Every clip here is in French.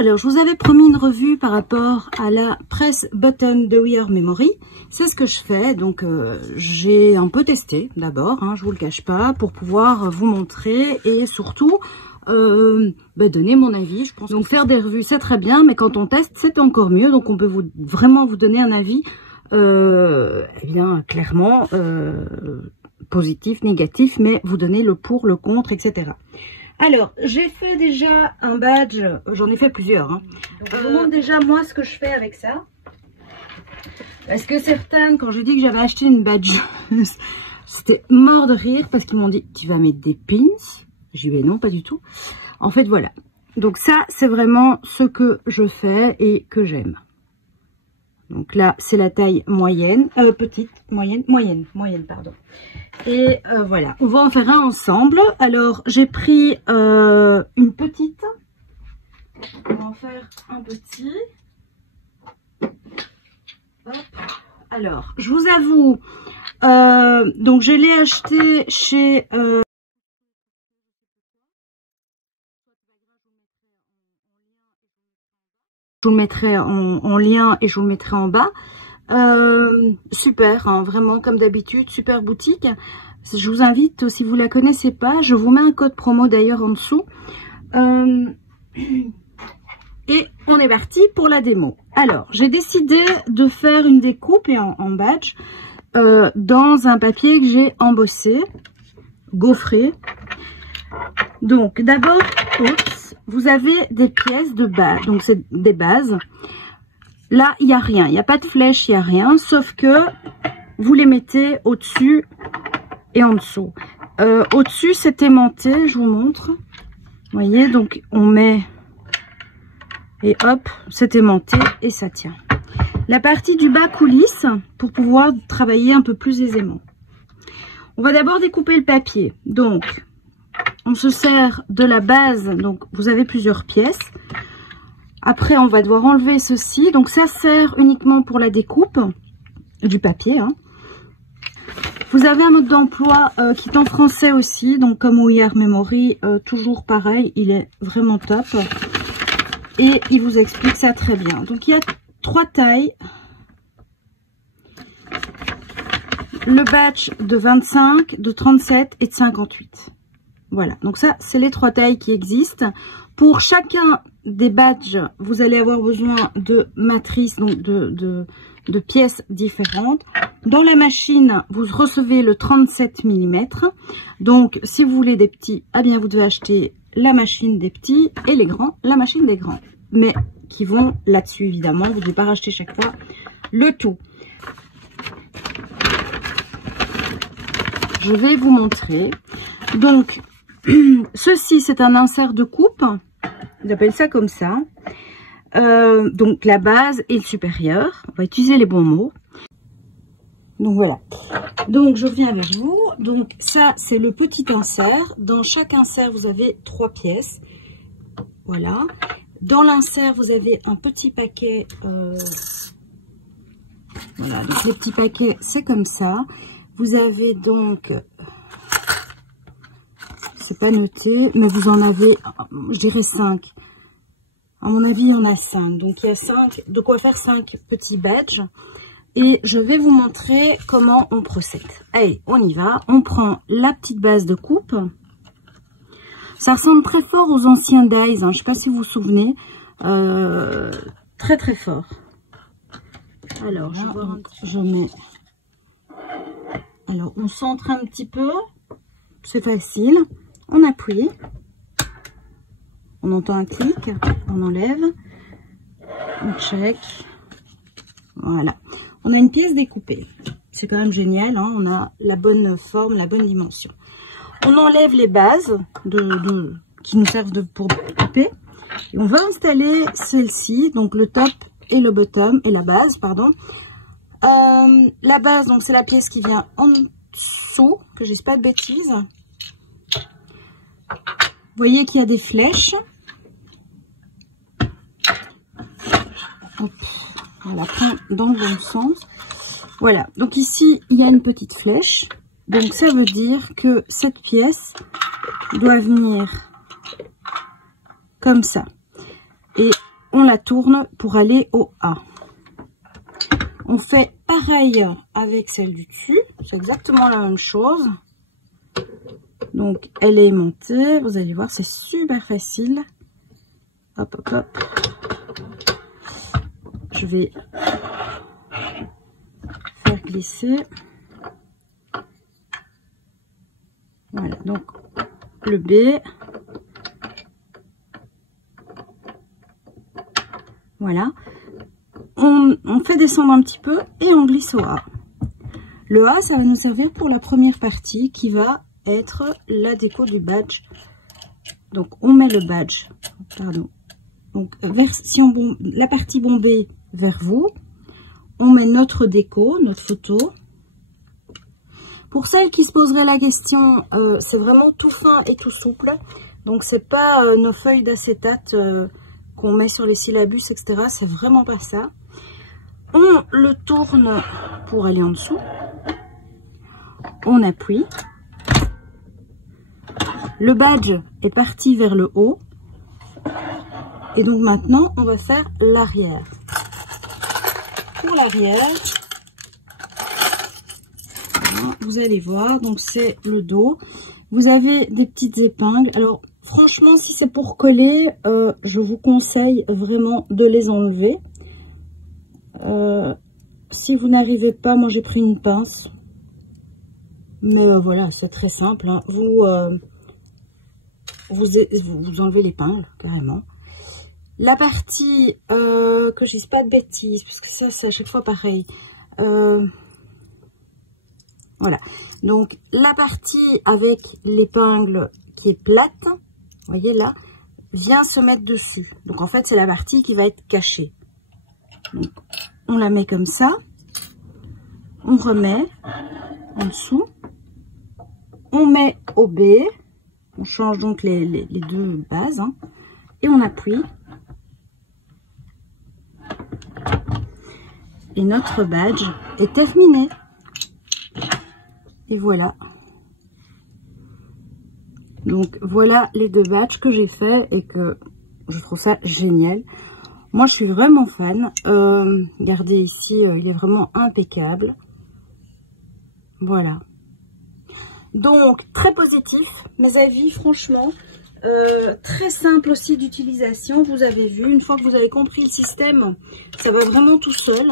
Alors, je vous avais promis une revue par rapport à la press button de We Are Memory. C'est ce que je fais. Donc, j'ai un peu testé d'abord, hein, je vous le cache pas, pour pouvoir vous montrer et surtout donner mon avis. Je pense donc faire des revues, c'est très bien, mais quand on teste, c'est encore mieux. Donc, on peut vraiment vous donner un avis, eh bien, clairement, positif, négatif, mais vous donner le pour, le contre, etc. Alors, j'ai fait déjà un badge, j'en ai fait plusieurs. Hein. Donc, je vous montre déjà moi ce que je fais avec ça. Parce que certaines, quand je dis que j'avais acheté une badge, c'était mort de rire parce qu'ils m'ont dit tu vas mettre des pins. J'ai dit non, pas du tout. En fait, voilà. Donc ça, c'est vraiment ce que je fais et que j'aime. Donc là, c'est la taille moyenne, moyenne, pardon. Et voilà, on va en faire un ensemble. Alors, j'ai pris une petite. On va en faire un petit. Hop. Alors, je vous avoue, donc je l'ai acheté chez... je vous le mettrai en lien et je vous le mettrai en bas. Super, hein, vraiment comme d'habitude, super boutique. Je vous invite, si vous la connaissez pas, je vous mets un code promo d'ailleurs en dessous. Et on est parti pour la démo. Alors, j'ai décidé de faire une découpe et en badge dans un papier que j'ai embossé, gaufré. Donc, d'abord, vous avez des pièces de base, donc c'est des bases. Là, il n'y a rien, il n'y a pas de flèche, il n'y a rien, sauf que vous les mettez au-dessus et en dessous. Au-dessus, c'est aimanté, je vous montre. Vous voyez, donc on met et hop, c'est aimanté et ça tient. La partie du bas coulisse pour pouvoir travailler un peu plus aisément. On va d'abord découper le papier. Donc, on se sert de la base, donc vous avez plusieurs pièces. Après, on va devoir enlever ceci. Donc, ça sert uniquement pour la découpe du papier. Hein. Vous avez un mode d'emploi qui est en français aussi. Donc, comme We Are Memory, toujours pareil. Il est vraiment top. Et il vous explique ça très bien. Donc, il y a 3 tailles. Le batch de 25, de 37 et de 58. Voilà. Donc, ça, c'est les 3 tailles qui existent. Pour chacun des badges, vous allez avoir besoin de matrices, donc de pièces différentes. Dans la machine, vous recevez le 37 mm. Donc, si vous voulez des petits, eh bien, vous devez acheter la machine des petits et les grands, la machine des grands. Mais qui vont là-dessus, évidemment. Vous ne devez pas racheter chaque fois le tout. Je vais vous montrer. Donc, ceci, c'est un insert de coupe. Ils appellent ça comme ça. Donc, la base et le supérieur. On va utiliser les bons mots. Donc, voilà. Donc, je viens avec vous. Donc, ça, c'est le petit insert. Dans chaque insert, vous avez 3 pièces. Voilà. Dans l'insert, vous avez un petit paquet. Voilà. Donc, les petits paquets, c'est comme ça. Vous avez donc... c'est pas noté, mais vous en avez, je dirais 5. À mon avis, il y en a 5. Donc, il y a 5, de quoi faire 5 petits badges. Et je vais vous montrer comment on procède. Allez, on y va. On prend la petite base de coupe. Ça ressemble très fort aux anciens dies. Hein. Je ne sais pas si vous vous souvenez. Très, très fort. Alors, là, je mets... Alors, on centre un petit peu. C'est facile. On appuie. On entend un clic. On enlève. On check. Voilà. On a une pièce découpée. C'est quand même génial. Hein, on a la bonne forme, la bonne dimension. On enlève les bases qui nous servent pour découper. Et on va installer celle-ci. Donc, le top et le bottom. Et la base, pardon. La base, donc c'est la pièce qui vient en dessous. Que je dise pas de bêtises. Vous voyez qu'il y a des flèches. Hop, on la prend dans le bon sens. Voilà, donc ici, il y a une petite flèche. Donc, ça veut dire que cette pièce doit venir comme ça. Et on la tourne pour aller au A. On fait pareil avec celle du dessus, c'est exactement la même chose. Donc elle est aimantée, vous allez voir, c'est super facile. Hop, hop, hop. Je vais faire glisser. Voilà, donc le B. Voilà. On fait descendre un petit peu et on glisse au A. Le A, ça va nous servir pour la première partie qui va être la déco du badge. Donc on met le badge, pardon. Donc si on la partie bombée vers vous, on met notre déco, notre photo. Pour celles qui se poseraient la question, c'est vraiment tout fin et tout souple. Donc c'est pas nos feuilles d'acétate qu'on met sur les syllabus, etc. C'est vraiment pas ça. On le tourne pour aller en dessous. On appuie. Le badge est parti vers le haut. Et donc maintenant, on va faire l'arrière. Pour l'arrière, vous allez voir, donc c'est le dos. Vous avez des petites épingles. Alors franchement, si c'est pour coller, je vous conseille vraiment de les enlever. Si vous n'arrivez pas, moi j'ai pris une pince. Mais voilà, c'est très simple. Hein. Vous enlevez l'épingle, carrément. La partie, que je dise pas de bêtises, parce que ça c'est à chaque fois pareil. Voilà, donc la partie avec l'épingle qui est plate, vous voyez là, vient se mettre dessus. Donc en fait c'est la partie qui va être cachée. Donc on la met comme ça, on remet en dessous, on met au B, on change donc les deux bases, hein, et on appuie. Et notre badge est terminé. Et voilà. Donc voilà les deux badges que j'ai fait et que je trouve ça génial. Moi je suis vraiment fan. Regardez ici, il est vraiment impeccable. Voilà. Donc très positif, mes avis franchement. Très simple aussi d'utilisation. Vous avez vu, une fois que vous avez compris le système, ça va vraiment tout seul.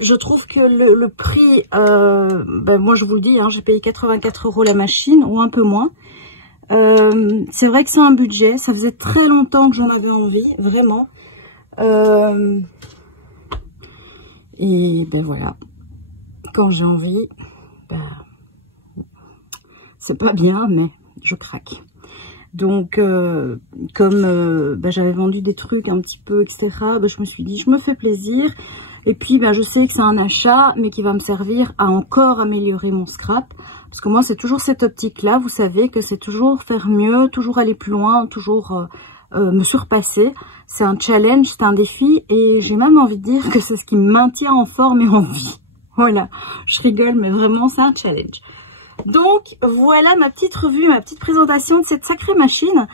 Je trouve que le prix, ben moi je vous le dis, hein, j'ai payé 84 € la machine ou un peu moins. C'est vrai que c'est un budget, ça faisait très longtemps que j'en avais envie, vraiment. Et ben voilà, quand j'ai envie, ben, c'est pas bien, mais je craque. Donc, comme ben, j'avais vendu des trucs un petit peu, etc., ben, je me suis dit, je me fais plaisir. Et puis, ben, je sais que c'est un achat, mais qui va me servir à encore améliorer mon scrap. Parce que moi, c'est toujours cette optique-là. Vous savez que c'est toujours faire mieux, toujours aller plus loin, toujours me surpasser. C'est un challenge, c'est un défi. Et j'ai même envie de dire que c'est ce qui me maintient en forme et en vie. Voilà, je rigole, mais vraiment, c'est un challenge. Donc, voilà ma petite revue, ma petite présentation de cette sacrée machine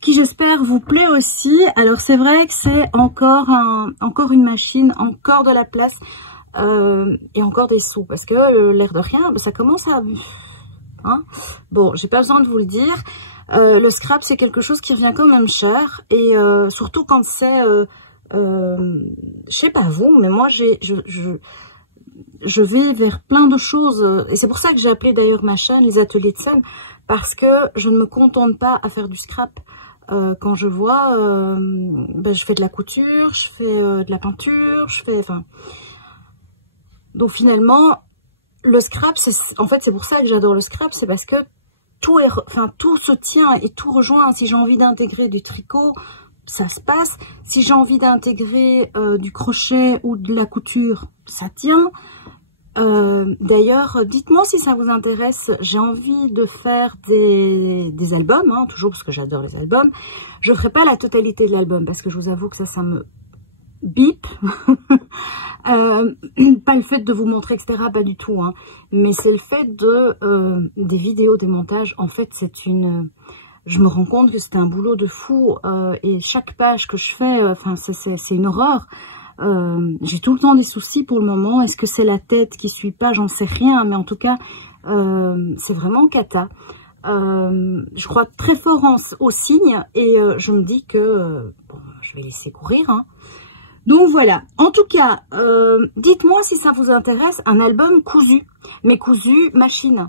qui, j'espère, vous plaît aussi. Alors, c'est vrai que c'est encore une machine, encore de la place et encore des sous. Parce que, l'air de rien, ça commence à... Hein, bon, j'ai pas besoin de vous le dire. Le scrap, c'est quelque chose qui revient quand même cher. Et surtout quand c'est... je sais pas vous, mais moi, je vais vers plein de choses, et c'est pour ça que j'ai appelé d'ailleurs ma chaîne les ateliers de scène, parce que je ne me contente pas à faire du scrap. Quand je vois, ben, je fais de la couture, je fais de la peinture, je fais, enfin, donc finalement le scrap, en fait c'est pour ça que j'adore le scrap, c'est parce que tout se tient et tout rejoint. Si j'ai envie d'intégrer du tricot, ça se passe. Si j'ai envie d'intégrer du crochet ou de la couture, ça tient. D'ailleurs, dites-moi si ça vous intéresse. J'ai envie de faire des albums, hein, toujours parce que j'adore les albums. Je ferai pas la totalité de l'album parce que je vous avoue que ça me bip. Pas le fait de vous montrer, etc. Pas du tout, hein. Mais c'est le fait de des vidéos, des montages. En fait, c'est une... je me rends compte que c'est un boulot de fou et chaque page que je fais, enfin c'est une horreur. J'ai tout le temps des soucis pour le moment. Est-ce que c'est la tête qui suit pas? J'en sais rien, mais en tout cas, c'est vraiment cata. Je crois très fort au signe et je me dis que bon, je vais laisser courir. Hein. Donc voilà, en tout cas, dites-moi si ça vous intéresse, un album cousu, mais cousu machine.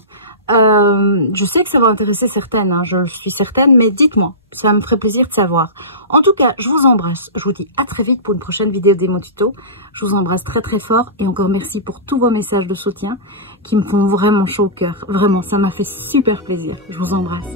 Je sais que ça va intéresser certaines, hein, je suis certaine, mais dites-moi, ça me ferait plaisir de savoir. En tout cas, je vous embrasse, je vous dis à très vite pour une prochaine vidéo démo tuto. Je vous embrasse très très fort et encore merci pour tous vos messages de soutien qui me font vraiment chaud au cœur. Vraiment, ça m'a fait super plaisir. Je vous embrasse.